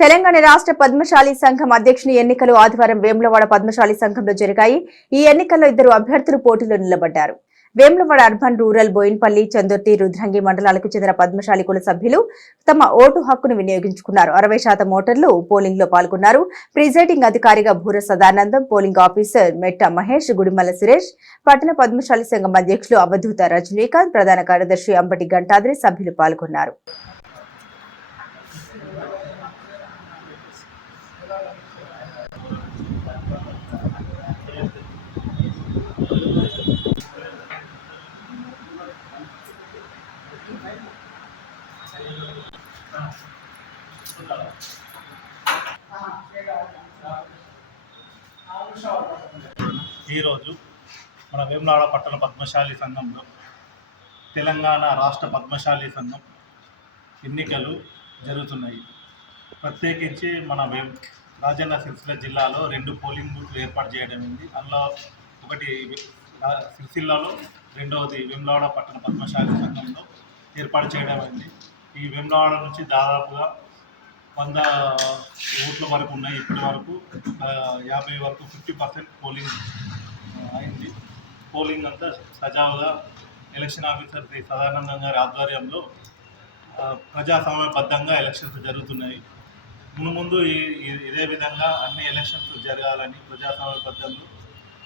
తెలంగాణ రాష్ట్ర పద్మశాలి సంఘం అధ్యక్షుని ఎన్నికలు ఆదివారం వేములవాడ పద్మశాలి సంఘంలో జరిగాయి. ఈ ఎన్నికల్లో ఇద్దరు అభ్యర్థులు పోటీలో నిలబడ్డారు. వేములవాడ అర్బన్ రూరల్ బోయిన్పల్లి చందుర్తి రుద్రంగి మండలాలకు చెందిన పద్మశాలి కుల సభ్యులు తమ ఓటు హక్కును వినియోగించుకున్నారు. అరవై శాతం ఓటర్లు పోలింగ్లో పాల్గొన్నారు. ప్రిజైడింగ్ అధికారిగా భూర సదానందం పోలింగ్ ఆఫీసర్ మెట్ట మహేష్ గుడిమల్ల సురేష్ పట్టణ పద్మశాలి సంఘం అధ్యక్షులు అవధూత రజనీకాంత్ ప్రధాన కార్యదర్శి అంబటి గంటాద్రి సభ్యులు పాల్గొన్నారు. ఈరోజు మన వేములాడ పట్టణ పద్మశాలి సంఘంలో తెలంగాణ రాష్ట్ర పద్మశాలి సంఘం ఎన్నికలు జరుగుతున్నాయి. ప్రత్యేకించి మన వే రాజన్న సిరిసిల్ల జిల్లాలో రెండు పోలింగ్ బూత్లు ఏర్పాటు చేయడం ఉంది. అందులో ఒకటి సిరిసిల్లాలో సిరిసిల్లలో రెండవది వెమ్లవాడ పట్టణ పద్మశాలి సంఘంలో ఏర్పాటు చేయడం అయింది ఈ వెమ్లవాడ నుంచి దాదాపుగా వంద ఓట్ల వరకు ఉన్నాయి ఇప్పటి వరకు. యాభై వరకు ఫిఫ్టీ పర్సెంట్ పోలింగ్ అయింది. పోలింగ్ అంతా సజావుగా ఎలక్షన్ ఆఫీసర్ శ్రీ సదానందం గారి ఆధ్వర్యంలో ప్రజాస్వామ్యబద్ధంగా ఎలక్షన్స్ జరుగుతున్నాయి. మును ముందు ఈ- ఇదే విధంగా అన్ని ఎలక్షన్స్ జరగాలని ప్రజాస్వామ్యబద్ధంలో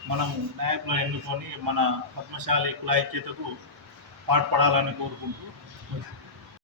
మనం నాయకులు ఎన్నుకొని మన పద్మశాలి కుల ఐక్యతకు పాటుపడాలని కోరుకుంటూ